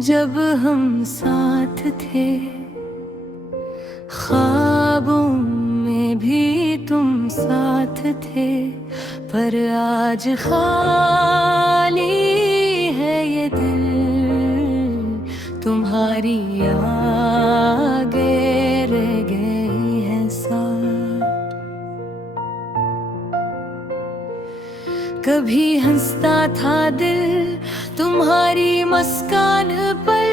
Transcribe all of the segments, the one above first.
जब हम साथ थे, ख्वाबों में भी तुम साथ थे, पर आज खाली है ये दिल, तुम्हारी आगे रह गई है साथ। कभी हंसता था दिल तुम्हारी मुस्कान पर,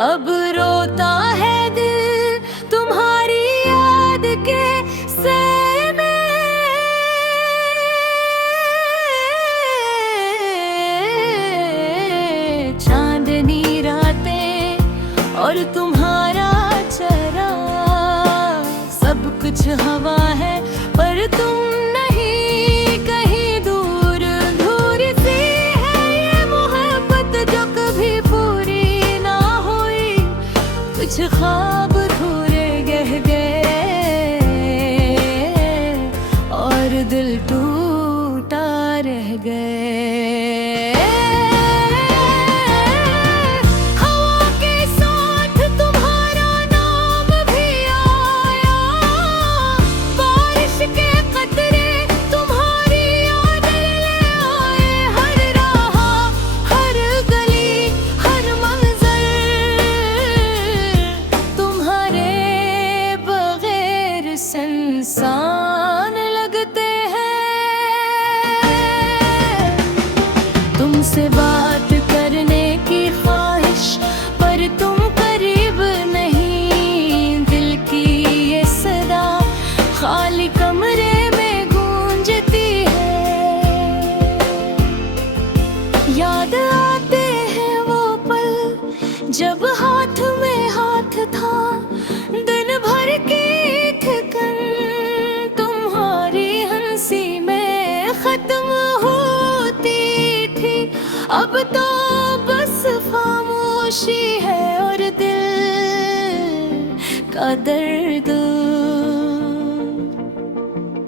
अब रोता है दिल तुम्हारी याद के सैर में। चांदनी रातें और तुम्हारा चेहरा, सब कुछ हवा है पर तुम नहीं, कहीं दूर दूर सी है ये मोहब्बत जो कभी पूरी ना हुई। कुछ ख्वाब अधूरे रह गए और दिल टूटा रह गए। हवा के साथ तुम्हारा नाम भी आया, बारिश के कतरे तुम्हारी याद ले आए। हर राह, हर गली, हर मंजर तुम्हारे बगैर सुनसान लगते हैं। तुमसे बात करने की ख्वाहिश पर तुम करीब नहीं, दिल की ये सदा खाली कमरे में गूंजती है। याद आते हैं वो पल जब हाथ में हाथ था, दिन भर की थकन तुम्हारी हंसी में खत्म होती थी। अब तो बस खामोशी है और दिल का दर्द,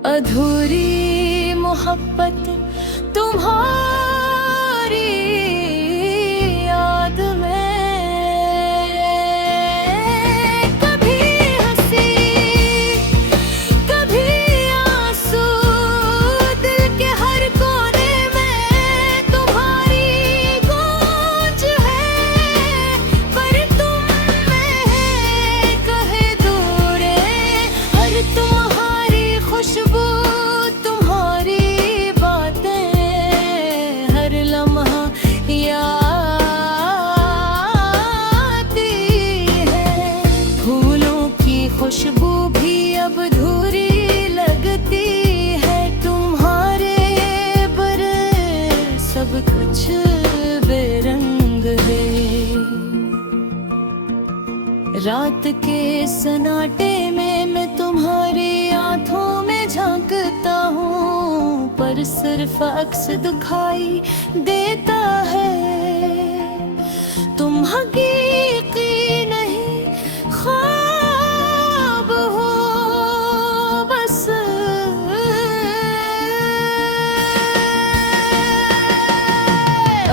अधूरी मोहब्बत तुम्हारी याद में। कभी हंसी, कभी आंसू, दिल के हर कोने में तुम्हारी गूंज है, पर तुम में है कहे दूर है। हर तुम्हारी खुशबू, तुम्हारी बातें, हर लम्हा याद आती है। फूलों की खुशबू भी अब अधूरी लगती है, तुम्हारे बरस सब कुछ बेरंग है। रात के सन्नाटे में मैं तुम्हारी आंखों में झांकता हूँ, पर सिर्फ अक्स दिखाई देता है। तुम हकीकी नहीं ख्वाब हो बस।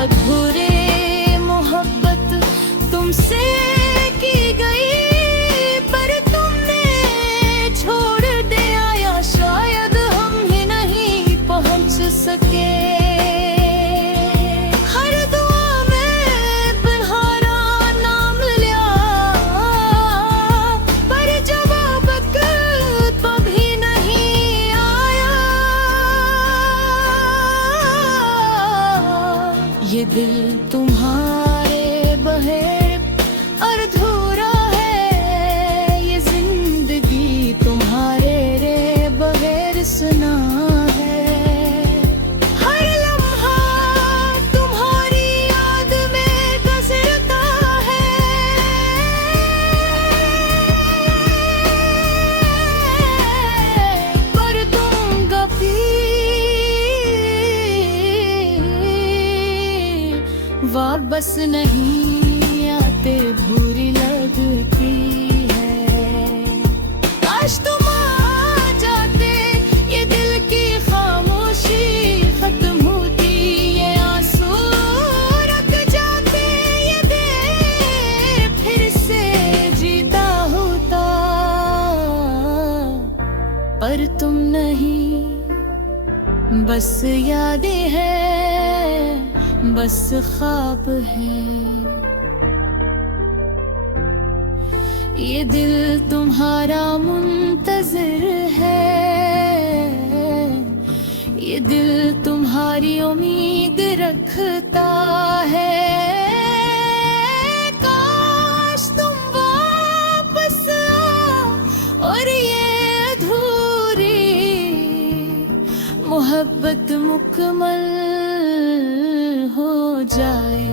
अधूरे मोहब्बत तुमसे की गई, पर तुमने छोड़ दिया, या शायद हम ही नहीं पहुंच सके। हर दुआ में पन्हारा बस ख्वाब है। ये दिल तुम्हारा मुंतज़िर है, ये दिल तुम्हारी उम्मीद रखता है। काश तुम वापस आओ और ये अधूरी मोहब्बत मुकम्मल हो जाए।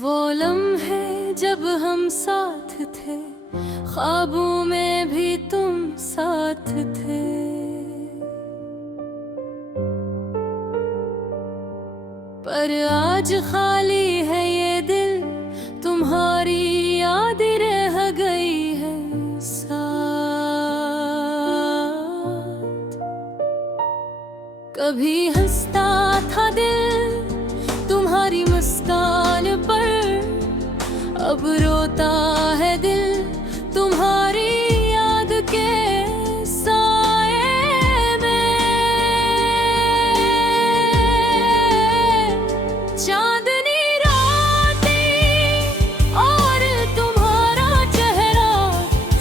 वो लम्हे जब हम साथ थे, ख्वाबों में भी तुम साथ थे। पर आज खाली है ये दिल, तुम्हारी याद रह गई है साथ। कभी हंसता था दिल तुम्हारी मुस्कान पर, अब रोता है दिल तुम्हारी याद के साए में। चांदनी रातें और तुम्हारा चेहरा,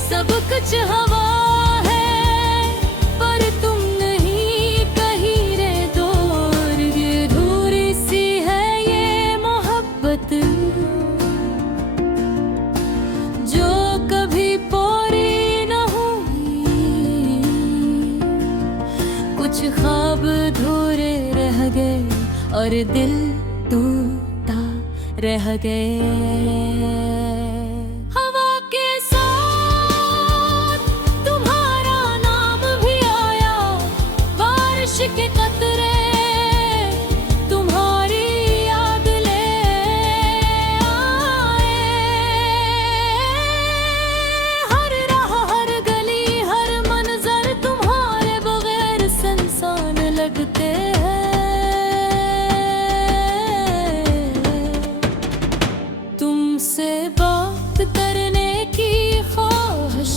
सब कुछ हवा है पर तुम नहीं कहीं रे दूर। ये अधूरी सी है ये मोहब्बत जो कभी पूरी न हुई। कुछ ख्वाब अधूरे रह गए और दिल टूटा रह गए। हवा के साथ तुम्हारा नाम भी आया, बारिश के कतरे तुम्हारी याद ले आए। हर राह हर गली हर मंजर तुम्हारे बगैर सुनसान लगते हैं। तुमसे बात करने की ख्वाहिश,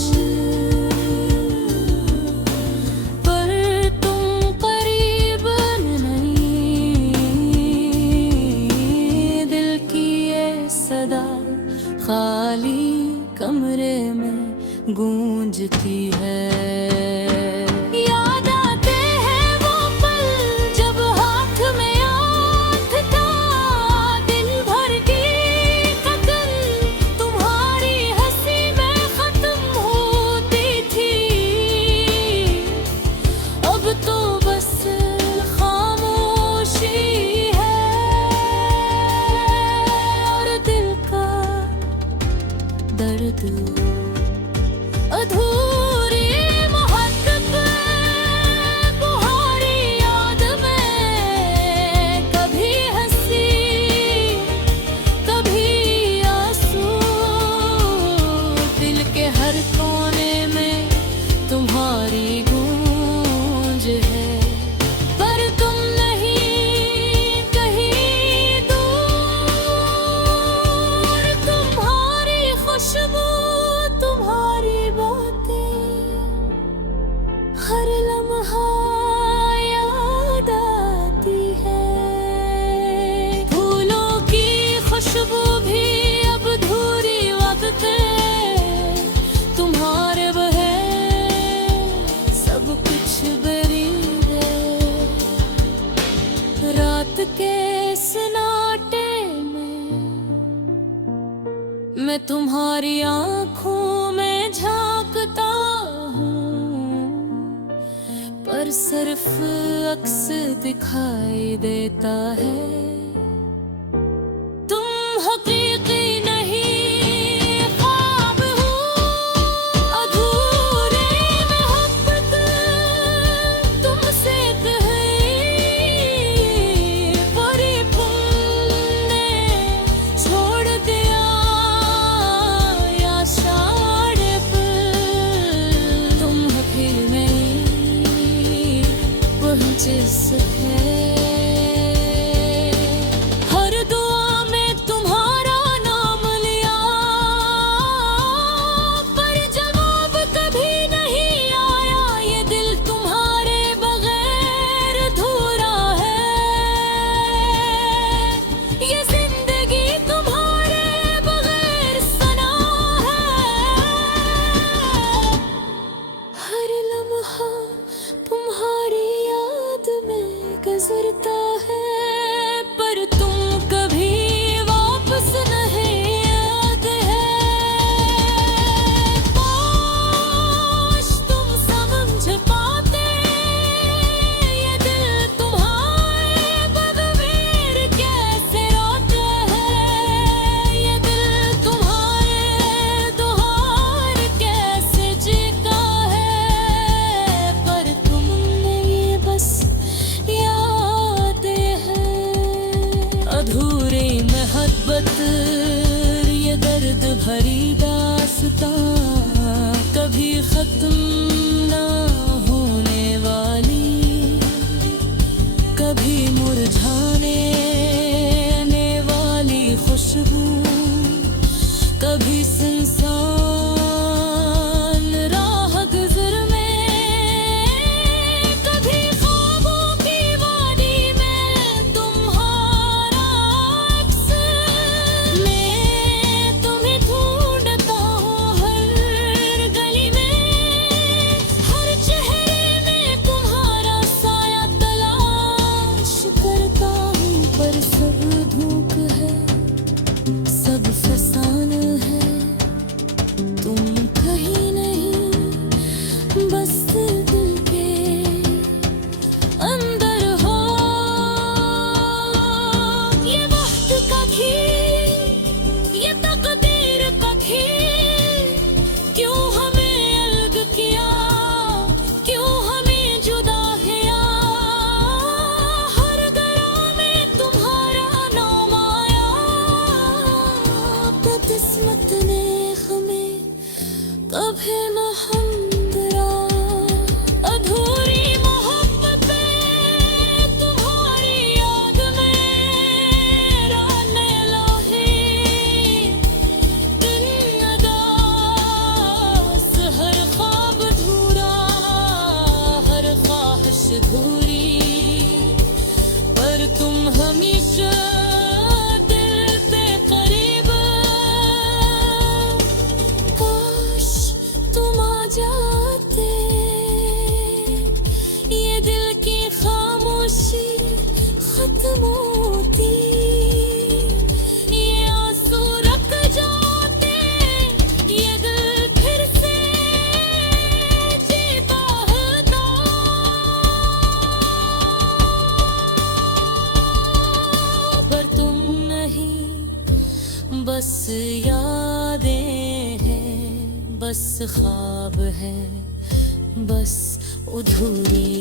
पर तुम करीब नहीं। दिल की ये सदा खाली कमरे में गूंजती है। याद आते हैं वो पल जब हाथ में हाथ था, दिल भर की कतल तुम्हारी हंसी में खत्म होती थी। अब तो बस खामोशी है और दिल का दर्द। अधूरी मोहब्बत तुम्हारी याद में, कभी हंसी कभी आंसू। दिल के हर कोने में तुम्हारी गूंज है, पर तुम नहीं कहीं दूर। तुम्हारी खुशबू तुम्हारी बातें हर लम्हा याद आती है। फूलों की खुशबू भी अब अधूरी वक्त तुम्हारे बहे, सब कुछ बरीद है। रात के सन्नाटे में मैं तुम्हारी आंखों में झांकता हूँ, पर सिर्फ अक्स दिखाई देता है। तुम हकीकी नहीं ख्वाब हो, अधूरी मोहब्बत तुमसे कही। परी तुमने छोड़ दिया या शायद तुम फिर नहीं पहुंच सके। दास्तां कभी खत्म ना होने वाली, कभी मुरझाने वाली खुशबू, कभी सुनसान राह गुज़र में, कभी ख्वाबों की वादी में तुम्हारा अक्स। मैं तुम्हें ढूंढता हूँ हर गली में, हर चेहरे में तुम्हारा साया तलाश करता हूँ। पर सब धूप है, सब फसान है, तुम कहीं नहीं, बस दिल के अंदर हो। ये वक्त का खेल, ये तकदीर का खेल, क्यों हमें अलग किया, क्यों हमें जुदा किया। हर दरा में तुम्हारा नाम आया, किस्मत ने हमें कभी न हमरा। अधूरी मोहब्बतें तुम्हारी याद में राने लाही, दिन अदास, हर ख्वाब धूरा, हर ख्वाहिश धूरी, पर तुम हमेशा दिल पे करीब। काश तुम आ जाते, ये दिल की खामोशी खत्म होती, ये आंसू रुक जाते, ये दिल फिर से जीता होता। पर तुम नहीं, बस यादें हैं, बस ख्वाब है, बस अधूरी।